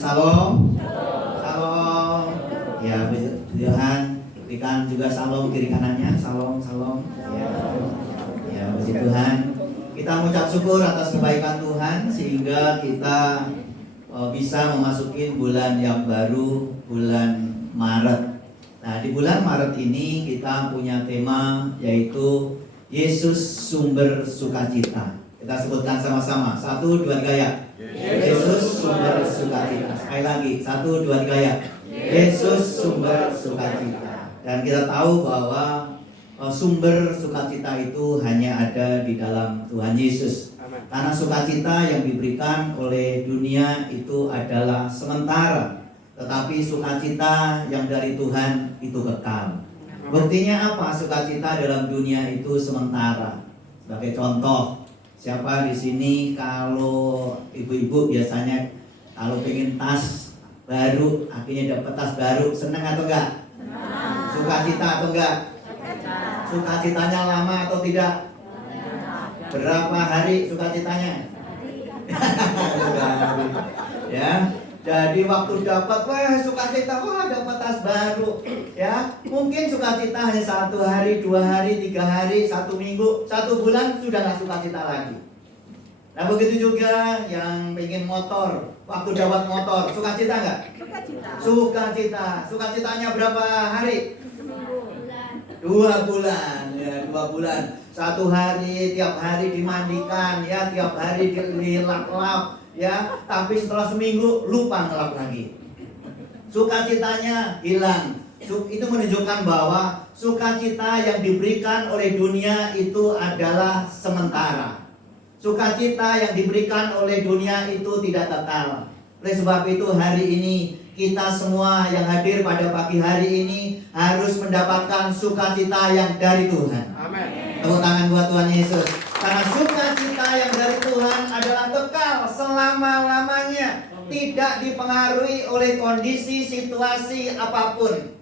Salam, salam. Ya, puji Tuhan. Berikan juga salam kiri kanannya. Salam, salam. Ya, puji Tuhan. Kita mengucap syukur atas kebaikan Tuhan sehingga kita bisa memasuki bulan yang baru, bulan Maret. Nah, di bulan Maret ini kita punya tema yaitu Yesus sumber sukacita. Kita sebutkan sama-sama. 1, 2, 3 ya. Yesus sumber sukacita. Sekali lagi, 1, 2, 3 ya. Yesus sumber sukacita. Dan kita tahu bahwa sumber sukacita itu hanya ada di dalam Tuhan Yesus. Karena sukacita yang diberikan oleh dunia itu adalah sementara, tetapi sukacita yang dari Tuhan itu kekal. Buktinya apa? Sukacita dalam dunia itu sementara. Sebagai contoh, siapa di sini kalau ibu-ibu biasanya kalau pengen tas baru, akhirnya dapat tas baru, senang atau enggak? Sukacita atau enggak? Sukacitanya lama atau tidak? Berapa hari sukacitanya? Ya, jadi waktu dapat, wah sukacita, wah dapat tas baru. Ya, mungkin sukacita hanya 1 hari, 2 hari, 3 hari, 1 minggu, 1 bulan sudah nggak sukacita lagi. Nah begitu juga yang pengen motor, waktu dapat motor, sukacita nggak? Sukacita. Sukacitanya berapa hari? 2 bulan, ya 2 bulan. 1 hari, tiap hari dimandikan, ya tiap hari dilap-lap, ya. Tapi setelah seminggu lupa ngelap lagi. Sukacitanya hilang. Itu menunjukkan bahwa sukacita yang diberikan oleh dunia itu adalah sementara. Sukacita yang diberikan oleh dunia itu tidak kekal. Oleh sebab itu hari ini kita semua yang hadir pada pagi hari ini harus mendapatkan sukacita yang dari Tuhan. Amin. Tepuk tangan buat Tuhan Yesus. Karena sukacita yang dari Tuhan adalah kekal selama-lamanya, tidak dipengaruhi oleh kondisi situasi apapun.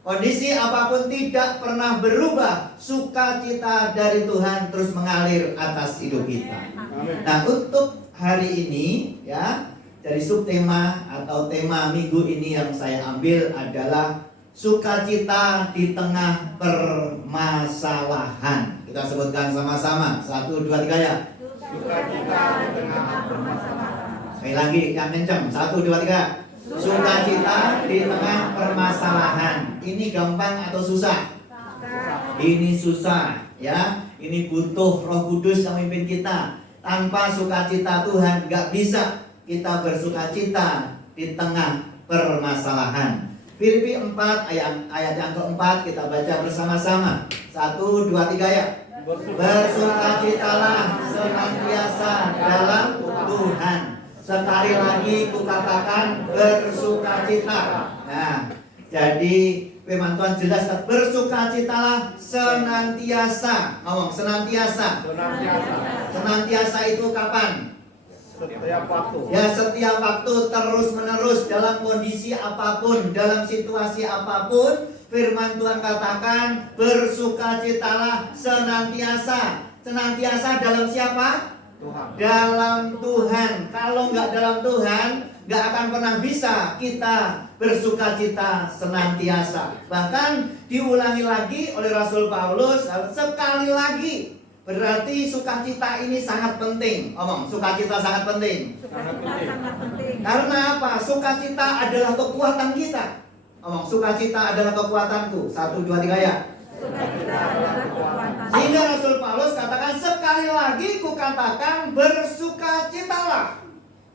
Kondisi apapun tidak pernah berubah. Sukacita dari Tuhan terus mengalir atas hidup kita. Amin. Nah, untuk hari ini ya, dari subtema atau tema minggu ini yang saya ambil adalah sukacita di tengah permasalahan. Kita sebutkan sama-sama. 1, 2, 3 ya. Sukacita di tengah permasalahan. Sekali lagi yang kencang. 1, 2, 3. Sukacita di tengah permasalahan. Ini gampang atau susah? Ini susah ya. Ini butuh Roh Kudus yang memimpin kita. Tanpa sukacita Tuhan gak bisa kita bersukacita di tengah permasalahan. Filipi 4 ayat yang keempat kita baca bersama-sama. 1, 2, 3 ya. Bersukacitalah senantiasa dalam Tuhan. Sekali lagi kukatakan bersukacita. Nah, jadi firman Tuhan jelas, bersukacitalah senantiasa. Ngomong senantiasa. Senantiasa itu kapan? Setiap waktu. Ya, setiap waktu, terus menerus, dalam kondisi apapun, dalam situasi apapun. Firman Tuhan katakan bersukacitalah senantiasa. Senantiasa dalam siapa? Tuhan. Dalam Tuhan. Kalau nggak dalam Tuhan, nggak akan pernah bisa kita bersukacita senantiasa. Bahkan diulangi lagi oleh Rasul Paulus sekali lagi. Berarti sukacita ini sangat penting. Omong, sukacita sangat penting. Sangat penting. Karena apa? Sukacita adalah kekuatan kita. Omong, sukacita adalah kekuatanku. 1, 2, 3 ya. Sukacita adalah kekuatan. Sehingga Rasul Paulus katakan sekali lagi kukatakan bersukacitalah.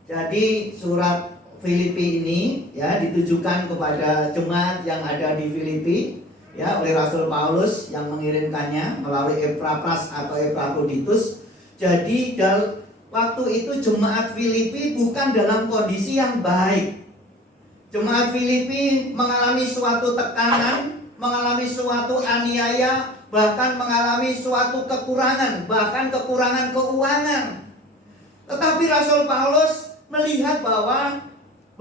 Jadi surat Filipi ini ya ditujukan kepada jemaat yang ada di Filipi ya oleh Rasul Paulus yang mengirimkannya melalui Epafras atau Epafroditus. Jadi waktu itu jemaat Filipi bukan dalam kondisi yang baik. Jemaat Filipi mengalami suatu tekanan, mengalami suatu aniaya, bahkan mengalami suatu kekurangan, bahkan kekurangan keuangan. Tetapi Rasul Paulus melihat bahwa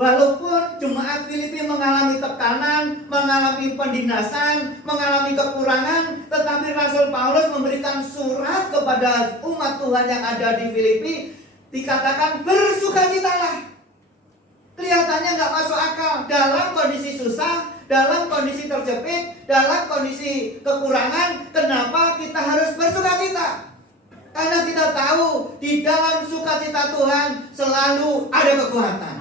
walaupun jemaat Filipi mengalami tekanan, mengalami pendinasan, mengalami kekurangan, tetapi Rasul Paulus memberikan surat kepada umat Tuhan yang ada di Filipi, dikatakan bersukacitalah. Kelihatannya nggak masuk akal. Dalam kondisi susah, dalam kondisi terjepit, dalam kondisi kekurangan, kenapa kita harus bersukacita? Karena kita tahu di dalam sukacita Tuhan selalu ada kekuatan.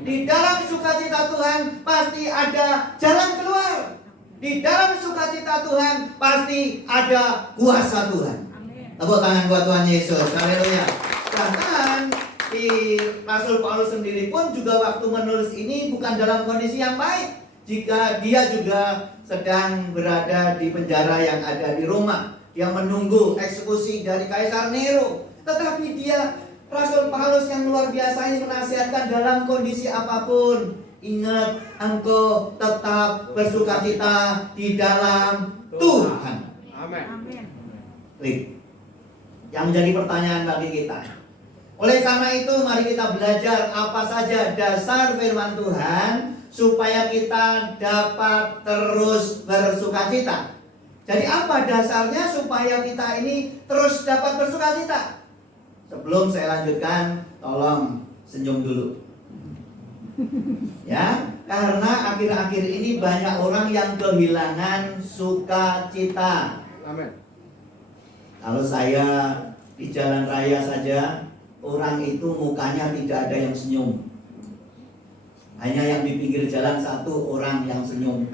Di dalam sukacita Tuhan pasti ada jalan keluar. Di dalam sukacita Tuhan pasti ada kuasa Tuhan. Tepuk tangan buat Tuhan Yesus. Haleluya. Bahkan di Rasul Paulus sendiri pun juga waktu menulis ini bukan dalam kondisi yang baik. Jika dia juga sedang berada di penjara yang ada di Roma, yang menunggu eksekusi dari Kaisar Nero. Tetapi dia, Rasul Paulus yang luar biasa ini menasihatkan dalam kondisi apapun, ingat engkau tetap bersukacita di dalam Tuhan. Amin. Yang menjadi pertanyaan bagi kita. Oleh karena itu mari kita belajar apa saja dasar firman Tuhan supaya kita dapat terus bersukacita. Jadi apa dasarnya supaya kita ini terus dapat bersukacita? Sebelum saya lanjutkan, tolong senyum dulu. Ya, karena akhir-akhir ini banyak orang yang kehilangan sukacita. Amin. Kalau saya di jalan raya saja, orang itu mukanya tidak ada yang senyum. Hanya yang di pinggir jalan satu orang yang senyum.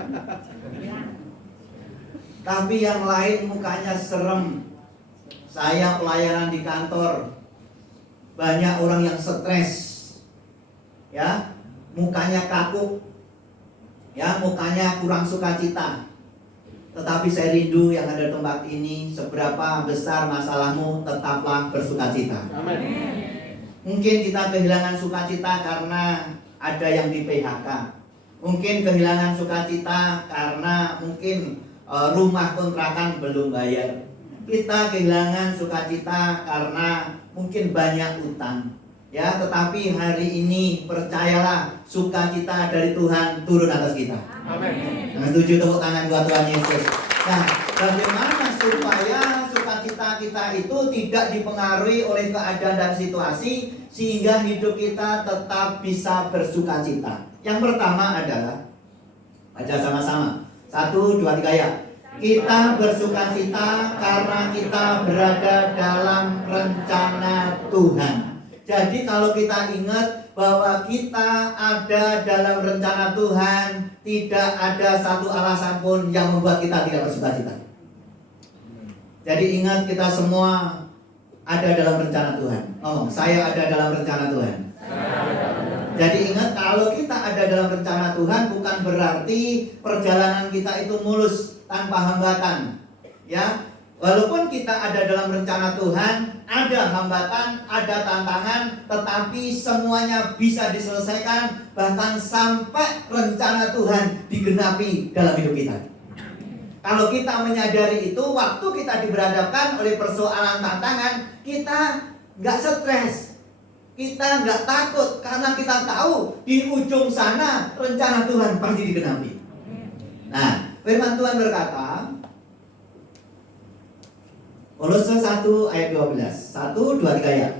Tapi yang lain mukanya serem. Saya pelayanan di kantor, banyak orang yang stres, ya, mukanya kaku, ya, mukanya kurang sukacita. Tetapi saya rindu yang ada di tempat ini, seberapa besar masalahmu, tetaplah bersukacita. Amin. Mungkin kita kehilangan sukacita karena ada yang di PHK. Mungkin kehilangan sukacita karena mungkin rumah kontrakan belum bayar. Kita kehilangan sukacita karena mungkin banyak utang. Ya, tetapi hari ini percayalah, sukacita dari Tuhan turun atas kita. Amin. Yang setuju tepuk tangan buat Tuhan Yesus. Nah, bagaimana supaya sukacita kita itu tidak dipengaruhi oleh keadaan dan situasi sehingga hidup kita tetap bisa bersukacita? Yang pertama adalah, baca sama-sama. 1, 2, 3 ya. Kita bersukacita karena kita berada dalam rencana Tuhan. Jadi kalau kita ingat bahwa kita ada dalam rencana Tuhan, tidak ada satu alasan pun yang membuat kita tidak bersukacita. Jadi ingat, kita semua ada dalam rencana Tuhan. Oh, saya ada dalam rencana Tuhan. Jadi ingat, kalau kita ada dalam rencana Tuhan bukan berarti perjalanan kita itu mulus tanpa hambatan. Ya, walaupun kita ada dalam rencana Tuhan, ada hambatan, ada tantangan, tetapi semuanya bisa diselesaikan, bahkan sampai rencana Tuhan digenapi dalam hidup kita. Kalau kita menyadari itu, waktu kita diberhadapkan oleh persoalan tantangan, kita nggak stres, kita nggak takut, karena kita tahu di ujung sana rencana Tuhan pasti digenapi. Nah, firman Tuhan berkata, Kolose 1 ayat 12. 1, 2, 3 ya.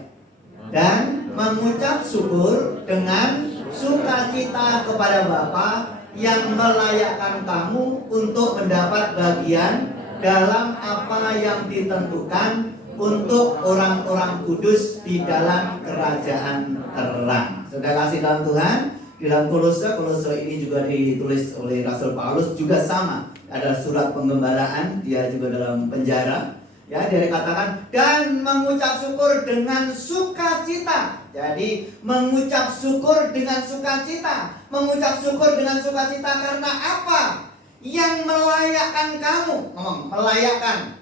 Dan mengucap syukur dengan sukacita kepada Bapa yang melayakkan kamu untuk mendapat bagian dalam apa yang ditentukan untuk orang-orang kudus di dalam kerajaan terang. Sudah kasih dalam Tuhan. Di dalam Kolose ini juga ditulis oleh Rasul Paulus, juga sama. Ada surat penggembalaan, dia juga dalam penjara. Ya, dia dikatakan dan mengucap syukur dengan sukacita. Jadi mengucap syukur dengan sukacita. Mengucap syukur dengan sukacita karena apa? Yang melayakkan kamu. Ngomong, melayakkan.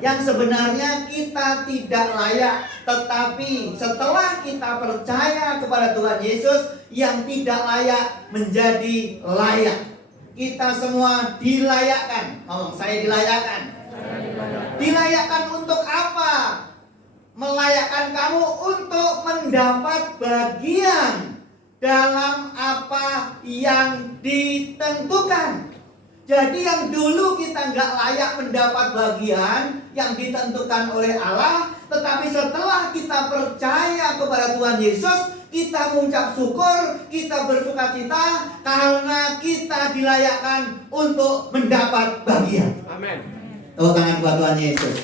Yang sebenarnya kita tidak layak, tetapi setelah kita percaya kepada Tuhan Yesus, yang tidak layak menjadi layak. Kita semua dilayakkan. Ngomong, saya dilayakkan. Dilayakkan untuk apa? Melayakkan kamu untuk mendapat bagian dalam apa yang ditentukan. Jadi yang dulu kita nggak layak mendapat bagian yang ditentukan oleh Allah, tetapi setelah kita percaya kepada Tuhan Yesus, kita mengucap syukur, kita bersukacita karena kita dilayakkan untuk mendapat bagian. Amin. Tepuk tangan buat Tuhan Yesus.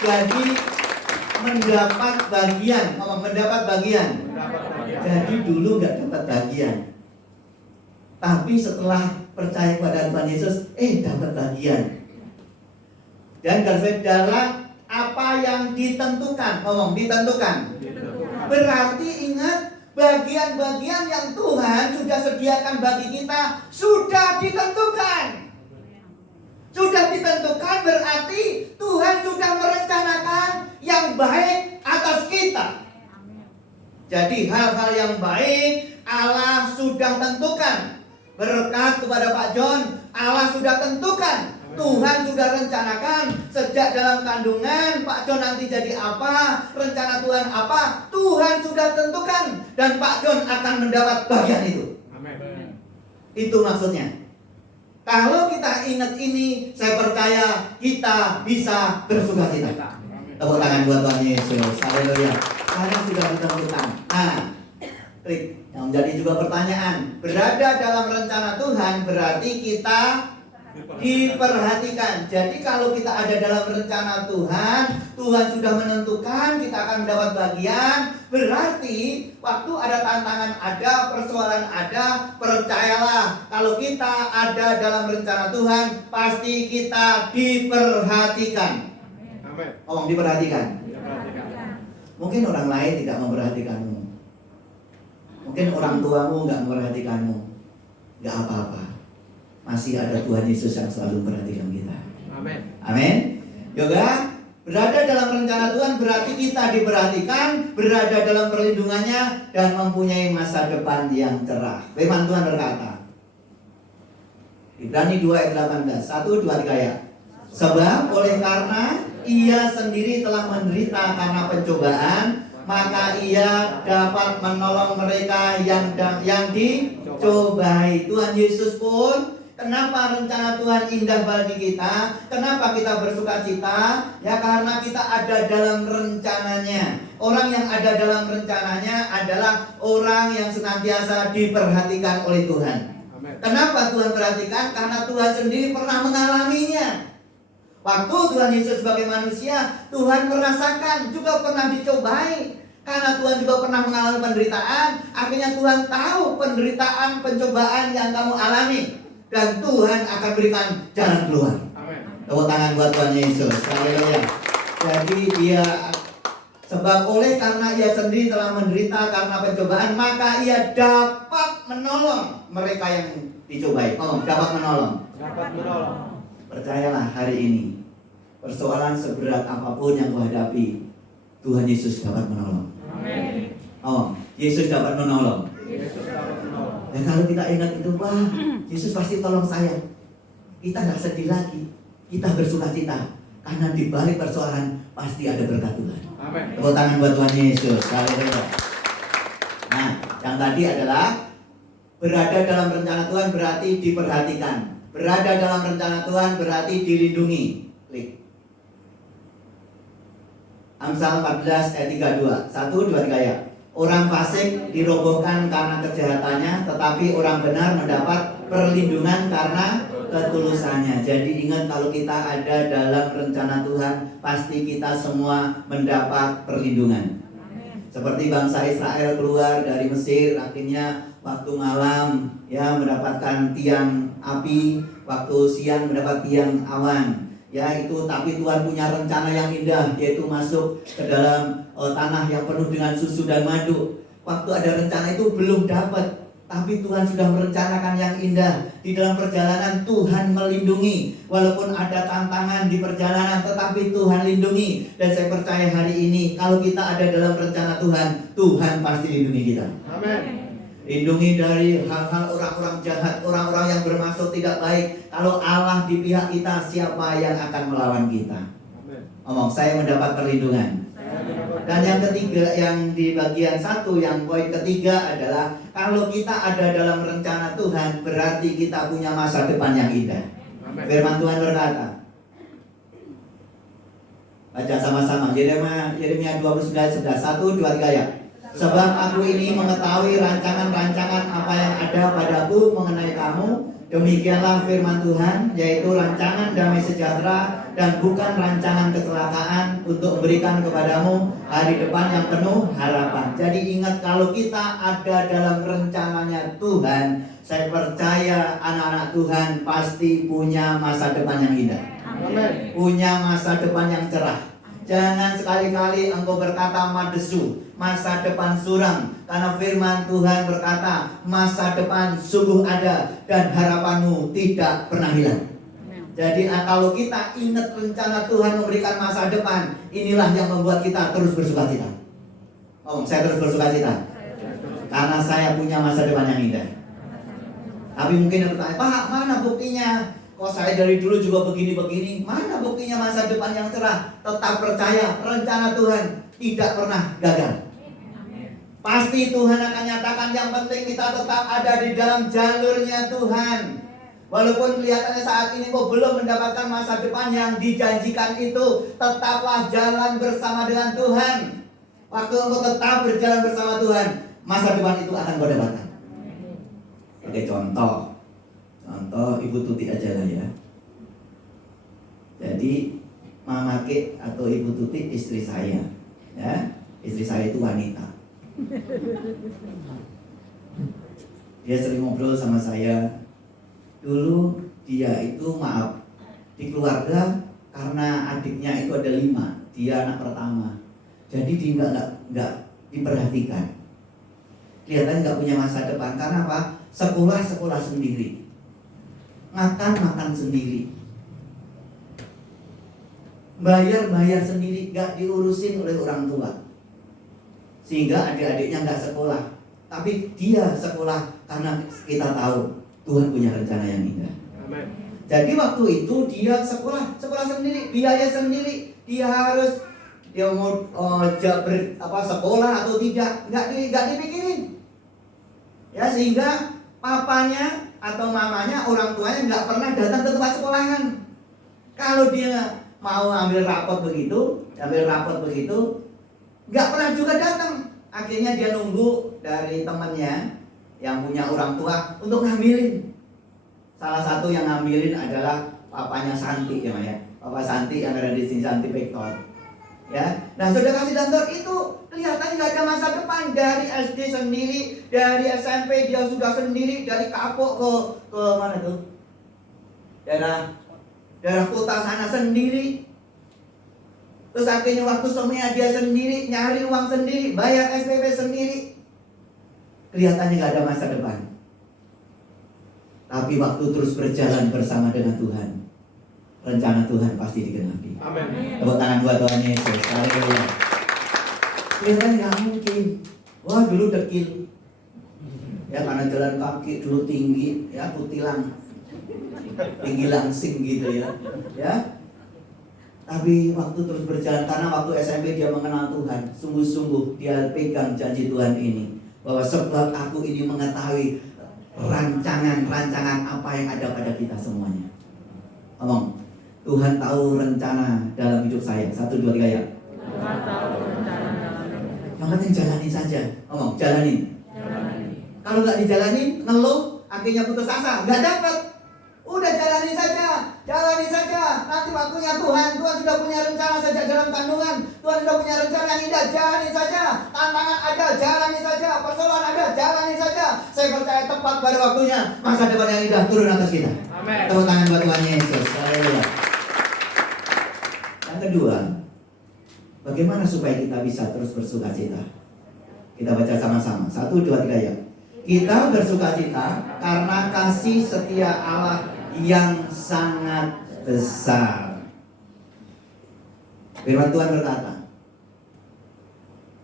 Jadi mendapat bagian, mendapat bagian. Jadi dulu nggak dapat bagian, tapi setelah percaya kepada Tuhan Yesus, dapat bagian. Dan saudara, apa yang ditentukan, ditentukan. Berarti ingat, bagian-bagian yang Tuhan sudah sediakan bagi kita sudah ditentukan. Sudah ditentukan berarti Tuhan sudah merencanakan yang baik atas kita. Jadi hal-hal yang baik Allah sudah tentukan. Berkat kepada Pak John, Allah sudah tentukan. Tuhan sudah rencanakan sejak dalam kandungan Pak John nanti jadi apa, rencana Tuhan apa, Tuhan sudah tentukan dan Pak John akan mendapat bagian itu. Amin. Itu maksudnya. Kalau kita ingat ini, saya percaya kita bisa bersukacita. Tepuk tangan buat Tuhan Yesus. Haleluya. Karena sudah ditentukan. Nah, klik. Yang menjadi juga pertanyaan, berada dalam rencana Tuhan berarti kita diperhatikan. Jadi kalau kita ada dalam rencana Tuhan, Tuhan sudah menentukan kita akan mendapat bagian. Berarti waktu ada tantangan, ada persoalan, ada, percayalah kalau kita ada dalam rencana Tuhan, pasti kita diperhatikan. Amin. Diperhatikan. Mungkin orang lain tidak memperhatikanmu. Mungkin orang tuamu nggak memperhatikanmu. Nggak apa-apa. Masih ada Tuhan Yesus yang selalu memperhatikan kita. Amin. Amin. Yoga, berada dalam rencana Tuhan berarti kita diperhatikan, berada dalam perlindungannya dan mempunyai masa depan yang cerah. Firman Tuhan berkata, Ibrani 2 ayat 18, 1, 2, 3 ya. Sebab oleh karena ia sendiri telah menderita karena pencobaan, maka ia dapat menolong mereka yang dicobai. Tuhan Yesus pun, kenapa rencana Tuhan indah bagi kita? Kenapa kita bersukacita? Ya karena kita ada dalam rencananya. Orang yang ada dalam rencananya adalah orang yang senantiasa diperhatikan oleh Tuhan. Amin. Kenapa Tuhan perhatikan? Karena Tuhan sendiri pernah mengalaminya. Waktu Tuhan Yesus sebagai manusia, Tuhan merasakan, juga pernah dicobai. Karena Tuhan juga pernah mengalami penderitaan, akhirnya Tuhan tahu penderitaan, pencobaan yang kamu alami. Dan Tuhan akan berikan jalan keluar. Amin. Tepuk tangan buat Tuhan Yesus. Haleluya. Jadi dia, sebab oleh karena ia sendiri telah menderita karena pencobaan, maka ia dapat menolong mereka yang dicobai. Dapat menolong. Dapat menolong. Percayalah hari ini, persoalan seberat apapun yang kau hadapi, Tuhan Yesus dapat menolong. Amin. Yesus dapat menolong. Yesus dapat menolong. Dan kalau kita ingat itu, wah, Yesus pasti tolong saya. Kita nggak sedih lagi, kita bersukacita karena di balik persoalan pasti ada berkat Tuhan. Amin. Tepuk tangan buat Tuhan Yesus. Haleluya. Nah, yang tadi adalah berada dalam rencana Tuhan berarti diperhatikan. Berada dalam rencana Tuhan berarti dilindungi. Klik. Amsal 14 ayat 32. 1, 2, 3 ya. Orang fasik dirobohkan karena kejahatannya, tetapi orang benar mendapat perlindungan karena ketulusannya. Jadi ingat, kalau kita ada dalam rencana Tuhan, pasti kita semua mendapat perlindungan. Seperti bangsa Israel keluar dari Mesir, akhirnya waktu malam ya mendapatkan tiang api, waktu siang mendapat tiang awan. Ya itu, tapi Tuhan punya rencana yang indah, yaitu masuk ke dalam tanah yang penuh dengan susu dan madu. Waktu ada rencana itu belum dapat, tapi Tuhan sudah merencanakan yang indah. Di dalam perjalanan Tuhan melindungi. Walaupun ada tantangan di perjalanan, tetapi Tuhan lindungi. Dan saya percaya hari ini, kalau kita ada dalam rencana Tuhan, Tuhan pasti lindungi kita. Amin. Lindungi dari hal-hal orang-orang jahat, orang-orang yang bermaksud tidak baik. Kalau Allah di pihak kita, siapa yang akan melawan kita? Amin. Saya mendapat perlindungan. Dan yang ketiga, yang di bagian 1, yang poin ketiga adalah kalau kita ada dalam rencana Tuhan, berarti kita punya masa depan yang indah. Amin. Firman Tuhan berkata, baca sama-sama Yeremia 29:11, 1, 2, 3 ya. Sebab aku ini mengetahui rancangan-rancangan apa yang ada padaku mengenai kamu. Demikianlah firman Tuhan, yaitu rancangan damai sejahtera dan bukan rancangan kecelakaan, untuk memberikan kepadamu hari depan yang penuh harapan. Jadi ingat, kalau kita ada dalam rencananya Tuhan, saya percaya anak-anak Tuhan pasti punya masa depan yang indah. Amin. Punya masa depan yang cerah. Jangan sekali-kali engkau berkata madesu, masa depan suram. Karena firman Tuhan berkata, masa depan sungguh ada dan harapanmu tidak pernah hilang. Jadi kalau kita ingat rencana Tuhan memberikan masa depan, inilah yang membuat kita terus bersukacita. Oh, saya terus bersukacita karena saya punya masa depan yang indah. Tapi mungkin yang bertanya, Pak, mana buktinya? Kok saya dari dulu juga begini-begini? Mana buktinya masa depan yang cerah? Tetap percaya, rencana Tuhan tidak pernah gagal. Pasti Tuhan akan nyatakan. Yang penting kita tetap ada di dalam jalurnya Tuhan. Walaupun kelihatannya saat ini kok belum mendapatkan masa depan yang dijanjikan itu, tetaplah jalan bersama dengan Tuhan. Waktu engkau tetap berjalan bersama Tuhan, masa depan itu akan kau dapatkan. Oke, contoh Ibu Tuti aja lah ya. Jadi Mama Ke atau Ibu Tuti istri saya, ya. Istri saya itu wanita. Dia sering ngobrol sama saya. Dulu dia itu, maaf, di keluarga karena adiknya itu ada 5, dia anak pertama. Jadi dia nggak diperhatikan. Kelihatan nggak punya masa depan. Karena apa? Sekolah sendiri, makan sendiri, bayar sendiri, nggak diurusin oleh orang tua. Sehingga adik-adiknya nggak sekolah, tapi dia sekolah karena kita tahu Tuhan punya rencana yang indah. Amin. Jadi waktu itu dia sekolah sendiri, biaya sendiri. Dia mau sekolah atau tidak, nggak dipikirin. Ya, sehingga papanya atau mamanya, orang tuanya nggak pernah datang ke tempat sekolahan. Kalau dia mau ambil rapot begitu, nggak pernah juga datang. Akhirnya dia nunggu dari temannya yang punya orang tua untuk ngambilin. Salah satu yang ngambilin adalah papanya Santi, ya, Papa Santi yang ada di sini, Santi Victor. Ya, nah saudara kasih dan itu kelihatan nggak ada masa depan. Dari SD sendiri, dari SMP dia sudah sendiri, dari Kapok ke mana tuh? Daerah kota sana sendiri. Terus akhirnya waktu semuanya dia sendiri, nyari uang sendiri, bayar SPP sendiri. Kelihatannya nggak ada masa depan. Tapi waktu terus berjalan bersama dengan Tuhan, rencana Tuhan pasti digenapi. Amin. Tepuk tangan buat Tuhan Yesus. Haleluya. Kelihatannya nggak mungkin. Wah, dulu dekil. Ya, karena jalan kaki dulu tinggi, ya, kutilang, tinggi langsing gitu ya. Ya. Tapi waktu terus berjalan, karena waktu SMP dia mengenal Tuhan, sungguh-sungguh dia pegang janji Tuhan ini, bahwa sebab aku ini mengetahui rancangan apa yang ada pada kita semuanya. Ngomong, Tuhan tahu rencana dalam hidup saya. 1, 2, 3 ya. Tuhan tahu rencana dalam hidup. Yang penting jalanin saja. Ngomong, jalanin. Kalau nggak dijalanin, ngeluh, akhirnya putus asa, nggak dapat. Udah jalanin saja. Nanti waktunya Tuhan sudah punya rencana sejak dalam kandungan. Tuhan sudah punya rencana yang indah. Jalanin saja. Tantangan ada, jalanin saja. Persoalan ada, jalanin saja. Saya percaya tepat pada waktunya masa depan yang indah turun atas kita. Amin. Tepuk tangan buat Tuhan Yesus. Haleluya. Yang kedua, bagaimana supaya kita bisa terus bersukacita? Kita baca sama-sama. 1, 2, 3 ya. Kita bersukacita karena kasih setia Allah yang sangat besar. Firman Tuhan berkata,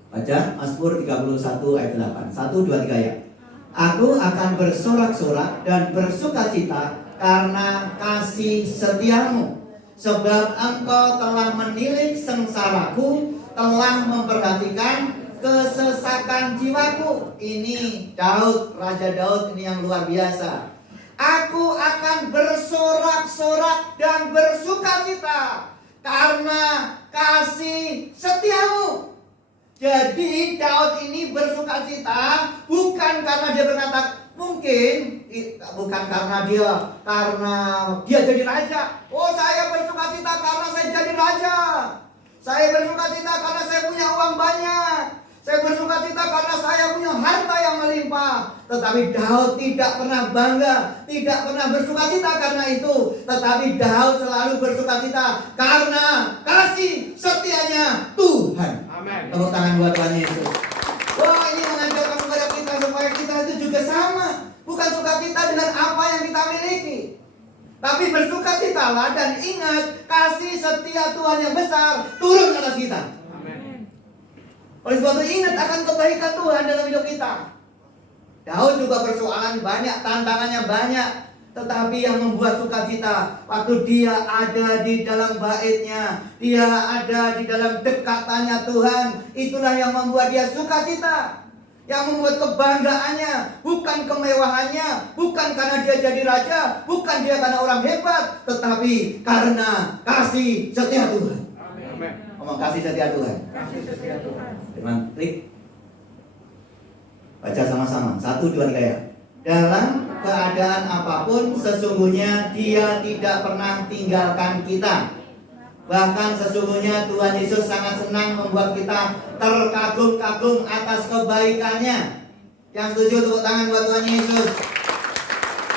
baca Mazmur 31 ayat 8. 1, 2, 3 ya. Aku akan bersorak-sorak dan bersukacita karena kasih setiamu, sebab engkau telah menilik sengsaraku, telah memperhatikan kesesakan jiwaku. Ini Daud, Raja Daud ini yang luar biasa. Aku akan bersorak-sorak dan bersukacita karena kasih setiamu. Jadi Daud ini bersukacita bukan karena dia berkata, mungkin bukan karena dia jadi raja. Oh, saya bersukacita karena saya jadi raja. Saya bersukacita karena saya punya uang banyak. Saya bersukacita karena saya punya harta yang melimpah. Tetapi Daud tidak pernah bangga, tidak pernah bersukacita karena itu. Tetapi Daud selalu bersukacita karena kasih setianya Tuhan. Amin. Tepuk tangan buat Tuhan Yesus. Wah, ini mengajarkan kepada kita supaya kita itu juga sama. Bukan sukacita dengan apa yang kita miliki, tapi bersukacitalah dan ingat kasih setia Tuhan yang besar turun atas kita. Amin. Oleh sebab itu ingat akan kebaikan Tuhan dalam hidup kita. Daud juga persoalan banyak, tantangannya banyak. Tetapi yang membuat sukacita waktu dia ada di dalam baitnya, dia ada di dalam dekatannya Tuhan, itulah yang membuat dia sukacita. Yang membuat kebanggaannya bukan kemewahannya, bukan karena dia jadi raja, bukan dia karena orang hebat, tetapi karena kasih setia Tuhan. Amin. Ngomong kasih setia Tuhan. Kasih setia Tuhan. Firman, klik. Baca sama-sama. 1, 2, 3 ya. Dalam keadaan apapun sesungguhnya dia tidak pernah tinggalkan kita. Bahkan sesungguhnya Tuhan Yesus sangat senang membuat kita terkagum-kagum atas kebaikannya. Yang setuju tepuk tangan buat Tuhan Yesus.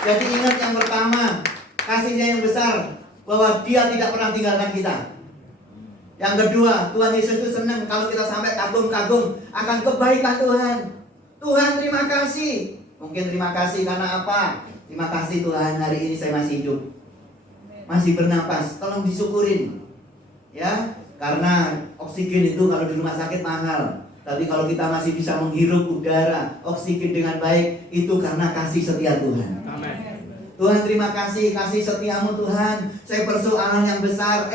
Jadi ingat yang pertama, kasihnya yang besar, bahwa dia tidak pernah tinggalkan kita. Yang kedua, Tuhan Yesus itu senang kalau kita sampai kagum-kagum akan kebaikan Tuhan. Tuhan terima kasih. Mungkin terima kasih karena apa? Terima kasih Tuhan, hari ini saya masih hidup, masih bernapas. Tolong disyukurin. Ya, karena oksigen itu kalau di rumah sakit mahal. Tapi kalau kita masih bisa menghirup udara, oksigen dengan baik, itu karena kasih setia Tuhan. Amin. Tuhan terima kasih, kasih setiamu Tuhan. Saya persoalan yang besar,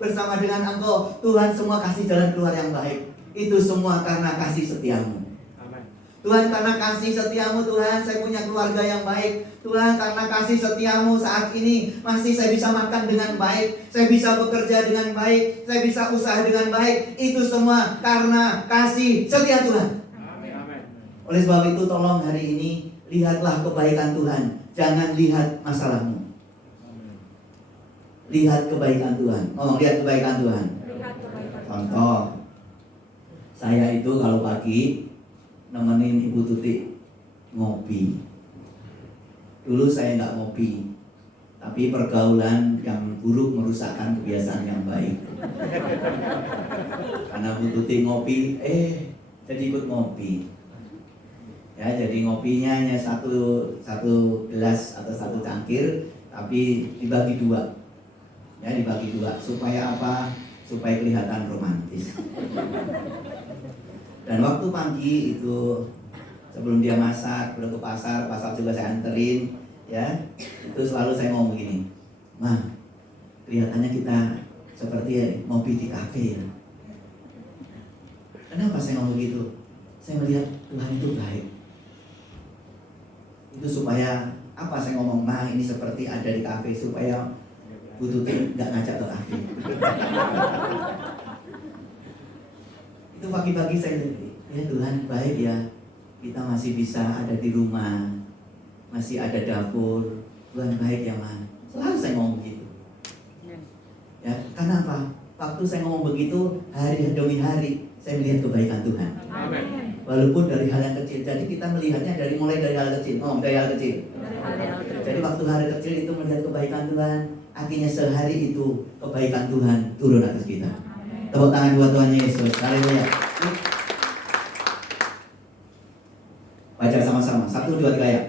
bersama dengan Engkau Tuhan semua kasih jalan keluar yang baik. Itu semua karena kasih setiamu. Amin. Tuhan karena kasih setiamu Tuhan, saya punya keluarga yang baik. Tuhan karena kasih setiamu saat ini masih saya bisa makan dengan baik, saya bisa bekerja dengan baik, saya bisa usaha dengan baik. Itu semua karena kasih setia Tuhan. Amin. Amin. Oleh sebab itu tolong hari ini lihatlah kebaikan Tuhan, jangan lihat masalahmu. Lihat kebaikan Tuhan. Ngomong lihat kebaikan Tuhan. Contoh, saya itu kalau pagi nemenin Ibu Tuti ngopi. Dulu saya nggak ngopi, tapi pergaulan yang buruk merusakkan kebiasaan yang baik. Karena Bu Tuti ngopi, jadi ikut ngopi. Ya, jadi ngopinya hanya satu gelas atau satu cangkir, tapi dibagi dua. Ya, dibagi dua supaya apa? Supaya kelihatan romantis. Dan waktu pagi itu sebelum dia masak, belum ke pasar juga saya anterin, ya. Itu selalu saya ngomong begini, "Ma, kelihatannya kita seperti ngopi di kafe ya." Kenapa saya ngomong gitu? Saya melihat Tuhan itu baik. Itu supaya apa saya ngomong, "Ma, ini seperti ada di kafe," supaya Bu Tuti nggak ngajak ke kafe. Itu pagi-pagi saya lihat, ya Tuhan baik ya. Kita masih bisa ada di rumah, masih ada dapur. Tuhan baik ya Man. Selalu saya ngomong begitu. Ya, karena apa? Waktu saya ngomong begitu, hari demi hari saya melihat kebaikan Tuhan. Amin. Walaupun dari hal yang kecil. Jadi kita melihatnya mulai dari hal kecil. Ngomong dari hal kecil. Jadi waktu hari kecil itu melihat kebaikan Tuhan, akhirnya sehari itu kebaikan Tuhan turun atas kita. Tepuk tangan buat Tuhan Yesus. Haleluya. Baca sama-sama. 1, 2, 3 ya.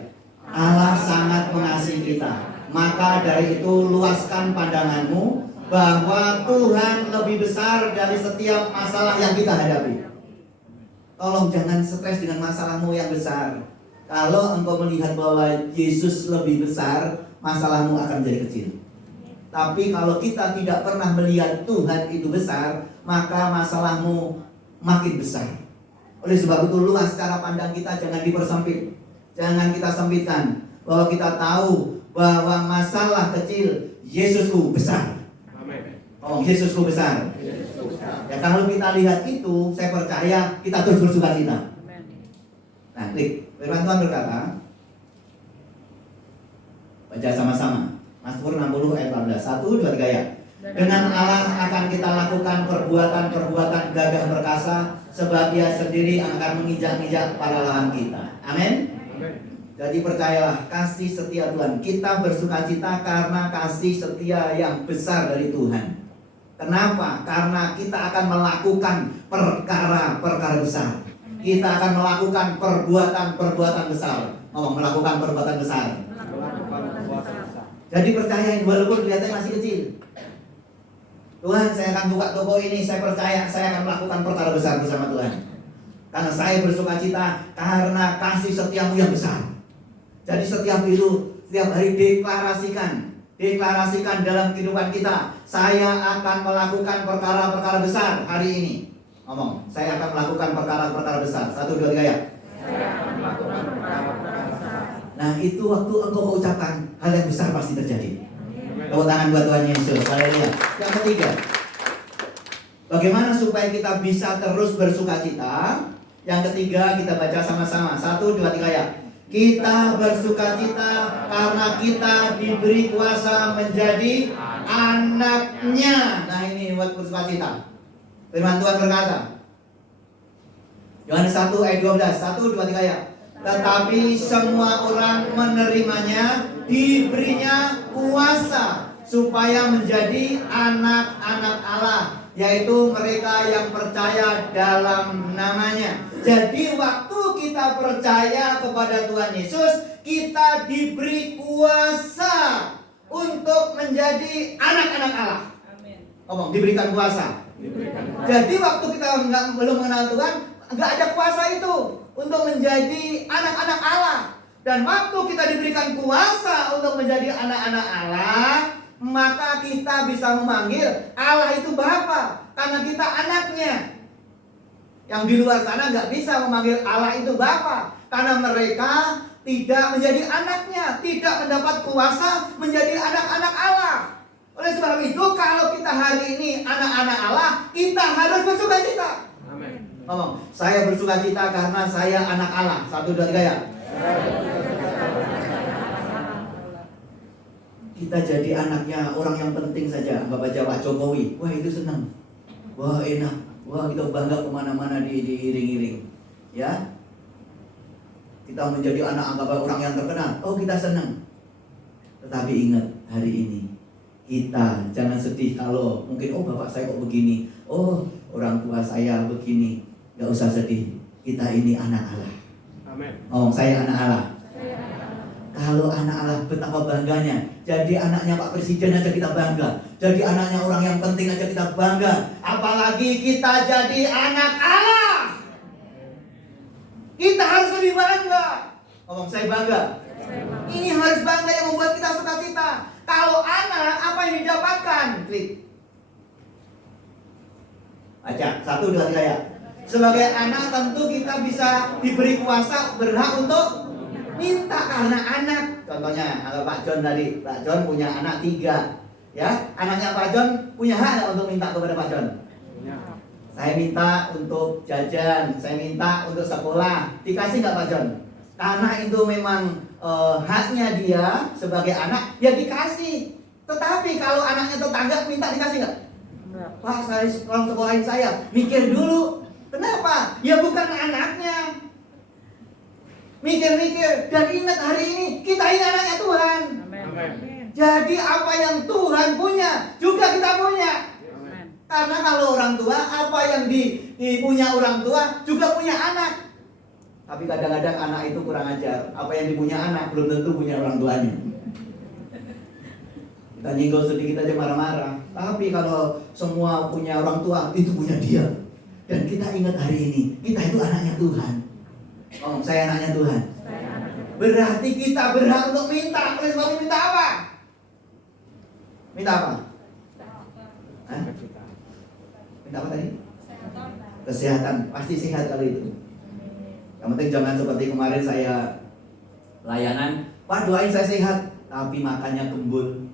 Allah sangat mengasihi kita. Maka dari itu luaskan pandanganmu bahwa Tuhan lebih besar dari setiap masalah yang kita hadapi. Tolong jangan stres dengan masalahmu yang besar. Kalau engkau melihat bahwa Yesus lebih besar, masalahmu akan menjadi kecil. Tapi kalau kita tidak pernah melihat Tuhan itu besar, maka masalahmu makin besar. Oleh sebab itu luas cara pandang kita, jangan dipersempit. Jangan kita sempitkan. Bahwa kita tahu bahwa masalah kecil Yesusku besar. Amin. Yesusku besar. Ya kalau kita lihat itu, saya percaya kita terus bersuka cita. Amin. Nah, klik. Firman Tuhan berkata, baca sama-sama. Mazmur 60 ayat 14. 1, 2, 3 ya. Dengan Allah akan kita lakukan perbuatan-perbuatan gagah perkasa, sebab Dia sendiri akan menginjak-injak kepala lahan kita. Amin. Jadi percayalah, kasih setia Tuhan. Kita bersuka cita karena kasih setia yang besar dari Tuhan. Kenapa? Karena kita akan melakukan perkara-perkara besar. Kita akan melakukan perbuatan-perbuatan besar. Melakukan perbuatan besar. Jadi percayain, walaupun kelihatannya masih kecil. Tuhan, saya akan buka toko ini. Saya percaya saya akan melakukan perkara besar bersama Tuhan. Karena saya bersuka cita karena kasih setiamu yang besar. Jadi setiap hari deklarasikan dalam kehidupan kita, saya akan melakukan perkara-perkara besar hari ini. Saya akan melakukan perkara-perkara besar. 1, 2, 3 ya. Saya akan melakukan perkara-perkara besar. Nah, itu waktu engkau ucapkan, hal yang besar pasti terjadi. Tepuk tangan buat Tuhan Yesus. Haleluya. Yang ketiga, bagaimana supaya kita bisa terus bersuka cita? Yang ketiga, kita baca sama-sama. 1, 2, 3 ya. Kita bersuka cita karena kita diberi kuasa menjadi anaknya. Nah, ini buat bersuka cita. Firman Tuhan berkata, Yohanes 1 ayat 12. 1, 2, 3 ya. Tetapi semua orang menerimanya, diberinya kuasa supaya menjadi anak-anak Allah, yaitu mereka yang percaya dalam namanya. Jadi waktu kita percaya kepada Tuhan Yesus, kita diberi kuasa untuk menjadi anak-anak Allah. Amin. Diberikan kuasa. Jadi waktu kita belum mengenal Tuhan, nggak ada kuasa itu untuk menjadi anak-anak Allah. Dan waktu kita diberikan kuasa untuk menjadi anak-anak Allah, maka kita bisa memanggil Allah itu Bapa, karena kita anaknya. Yang di luar sana nggak bisa memanggil Allah itu Bapa, karena mereka tidak menjadi anaknya, tidak mendapat kuasa menjadi anak-anak Allah. Oleh sebab itu, kalau kita hari ini anak-anak Allah, kita harus bersuka cita. Amin. Saya bersuka cita karena saya anak Allah. 1, 2, 3 ya. Kita jadi anaknya orang yang penting saja. Anggap aja Pak Jokowi. Wah, itu senang. Wah, enak. Wah, kita bangga kemana-mana diiring-iring. Ya. Kita menjadi anak anggap orang yang terkenal. Oh, kita senang. Tetapi ingat, hari ini kita jangan sedih kalau mungkin, oh bapak saya kok begini, oh orang tua saya begini. Gak usah sedih. Kita ini anak Allah. Amin. Saya anak Allah. Kalau anak Allah, betapa bangganya. Jadi anaknya Pak Presiden aja kita bangga. Jadi anaknya orang yang penting aja kita bangga. Apalagi kita jadi anak Allah. Kita harus lebih bangga. Saya bangga. Ini harus bangga yang membuat kita sukacita. Kalau anak, apa yang didapatkan? Klik. Baca. 1, 2, 3 ya. Sebagai anak tentu kita bisa diberi kuasa, berhak untuk minta karena anak. Contohnya, kalau Pak John tadi, Pak John punya anak 3. Ya, anaknya Pak John punya hak nggak untuk minta kepada Pak John? Saya minta untuk jajan, saya minta untuk sekolah, dikasih nggak Pak John? Karena itu memang haknya dia sebagai anak, ya dikasih. Tetapi kalau anaknya tetangga minta, dikasih nggak? Pak, saya sekolahin saya, mikir dulu. Kenapa? Ya bukan anaknya. Mikir-mikir dan ingat hari ini kita ini anaknya Tuhan. Amin. Jadi apa yang Tuhan punya juga kita punya. Amin. Karena kalau orang tua, apa yang dipunya orang tua juga punya anak. Tapi kadang-kadang anak itu kurang ajar. Apa yang dipunya anak belum tentu punya orang tuanya. Kita nyenggol sedikit aja marah-marah. Tapi kalau semua punya orang tua, itu punya dia. Dan kita ingat hari ini, kita itu anaknya Tuhan. Saya anaknya Tuhan. Berarti kita berhak untuk minta. Oleh sebab itu minta apa? Minta apa? Hah? Minta apa tadi? Kesehatan. Pasti sehat kalau itu. Yang penting jangan seperti kemarin saya layanan, Pak doain saya sehat, tapi makannya gembul.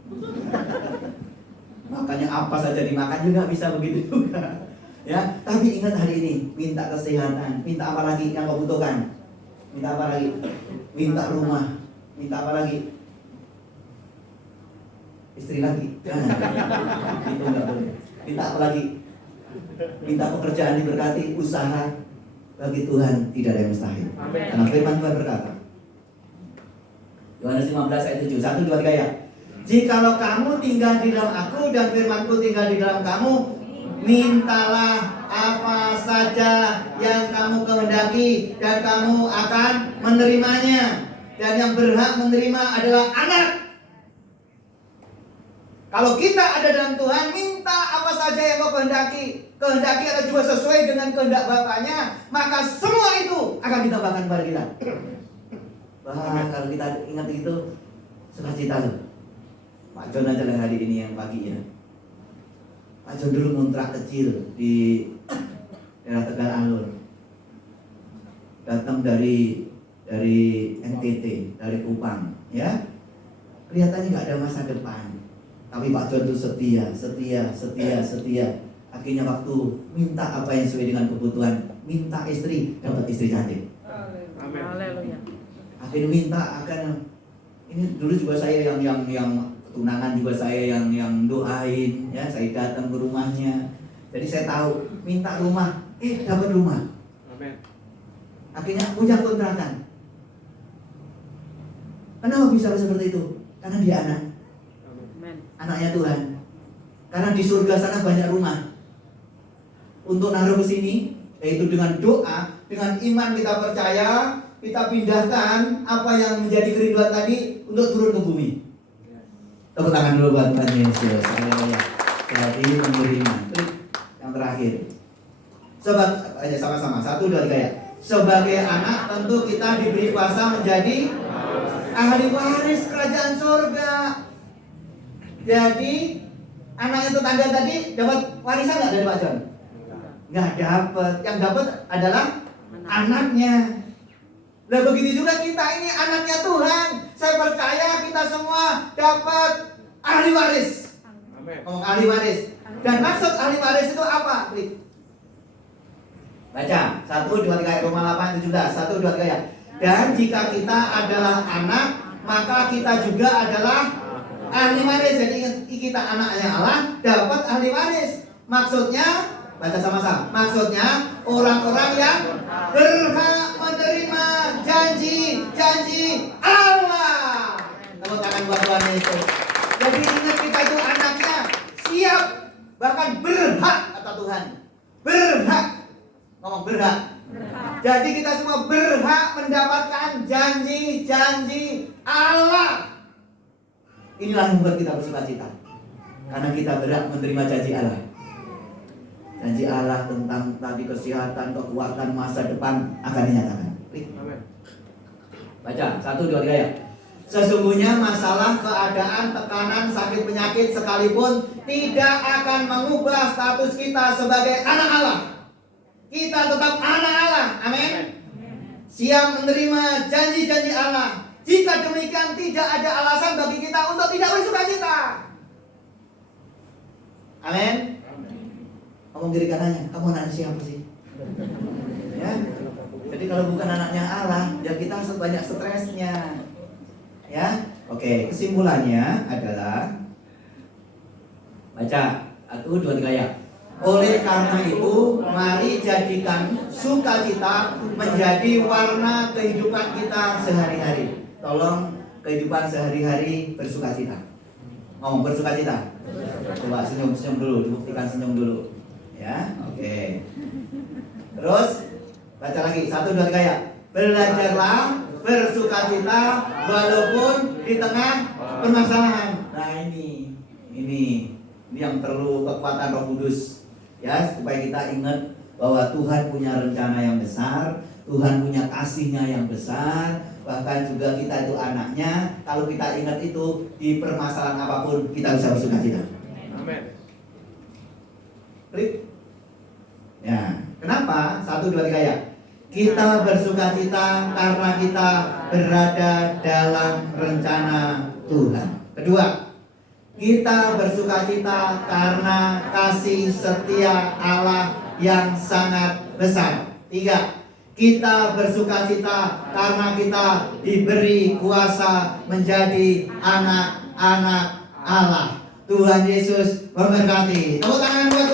Makanya apa saja dimakan juga bisa begitu juga. Ya, tapi ingat hari ini, minta kesehatan, minta apa lagi yang kau butuhkan? Minta apa lagi? Minta rumah, minta apa lagi? Istri lagi. Jangan. Itu enggak boleh. Minta apa lagi? Minta pekerjaan diberkati, usaha. Bagi Tuhan tidak ada yang mustahil. Karena firman Tuhan berkata, Yohanes 15 ayat 7, 1, 2, 3 ya. Jikalau kamu tinggal di dalam aku dan firmanku tinggal di dalam kamu, mintalah apa saja yang kamu kehendaki dan kamu akan menerimanya. Dan yang berhak menerima adalah anak. Kalau kita ada dalam Tuhan, minta apa saja yang kau kehendaki. Kehendaki atau juga sesuai dengan kehendak Bapaknya, maka semua itu akan ditambahkan kepada kita. Wah, kalau kita ingat itu, sukacita loh. Pak John aja lah hari ini yang pagi ya. Pak John dulu kontrak kecil di daerah Tegal Alur. Datang dari NTT, dari Kupang, ya. Kelihatannya nggak ada masa depan. Tapi Pak John itu setia. Akhirnya waktu minta apa yang sesuai dengan kebutuhan, minta istri, dapat istri cantik. Haleluya. Akhirnya minta akan ini dulu juga saya yang tunangan juga saya yang doain, ya saya datang ke rumahnya. Jadi saya tahu minta rumah, dapat rumah. Amin. Akhirnya punya kontrakan. Kenapa bisa seperti itu? Karena dia anaknya Tuhan. Karena di surga sana banyak rumah. Untuk naruh ke sini, yaitu dengan doa, dengan iman kita percaya, kita pindahkan apa yang menjadi kerinduan tadi untuk turun ke bumi. Tepuk tangan dulu buat Tuhan Yesus. Haleluya. Jadi menerima. Yang terakhir. Sama-sama. 1, 2, 3 ya. Sebagai anak tentu kita diberi kuasa menjadi ahli waris kerajaan surga. Jadi anaknya tetangga tadi dapat warisan nggak dari Pak John? Nggak dapat. Yang dapat adalah anaknya. Nah begitu juga kita ini anaknya Tuhan. Saya percaya kita semua dapat ahli waris. Amin. Ngomong ahli waris. Dan maksud ahli waris itu apa? Baca 1, 2, 3 Roma 8, 17. 1, 2, 3 ya. Dan jika kita adalah anak, maka kita juga adalah ahli waris. Jadi kita anaknya Allah dapat ahli waris. Maksudnya, baca sama-sama. Maksudnya orang-orang yang berhak menerima janji Allah. Tepuk tangan buat Tuhan Yesus. Jadi ingat kita itu anaknya siap, bahkan berhak kata Tuhan. Berhak. Ngomong berhak. Jadi kita semua berhak mendapatkan janji Allah. Inilah yang membuat kita bersukacita. Karena kita berhak menerima janji Allah. Janji Allah tentang tadi kesehatan, kekuatan, masa depan akan dinyatakan. Amin. Baca 1, 2, 3 ya. Sesungguhnya masalah, keadaan, tekanan, sakit, penyakit sekalipun tidak akan mengubah status kita sebagai anak Allah. Kita tetap anak Allah. Amin. Siap menerima janji-janji Allah. Jika demikian tidak ada alasan bagi kita untuk tidak bersukacita. Amin. Ngomong kiri kanannya, kamu anak siapa sih? Ya. Jadi kalau bukan anaknya Allah, ya kita banyak stresnya. Ya. Oke, kesimpulannya adalah baca 1, 2, 3 ya. Oleh karena itu, mari jadikan sukacita menjadi warna kehidupan kita sehari-hari. Tolong kehidupan sehari-hari bersukacita. Ngomong bersukacita. Coba senyum dulu, dibuktikan senyum dulu. Ya, oke. Terus baca lagi 1, 2, 3 ya. Belajarlah bersukacita walaupun di tengah permasalahan. Nah ini yang perlu kekuatan Roh Kudus. Ya, supaya kita ingat bahwa Tuhan punya rencana yang besar, Tuhan punya kasih-Nya yang besar, bahkan juga kita itu anaknya. Kalau kita ingat itu, di permasalahan apapun kita bisa bersukacita. Amin. Klik. Ya, kenapa? 1, 2, 3 ya. Kita bersukacita karena kita berada dalam rencana Tuhan. Kedua, Kita bersukacita karena kasih setia Allah yang sangat besar. 3. Kita bersukacita karena kita diberi kuasa menjadi anak-anak Allah. Tuhan Yesus memberkati. Tepuk tangan buat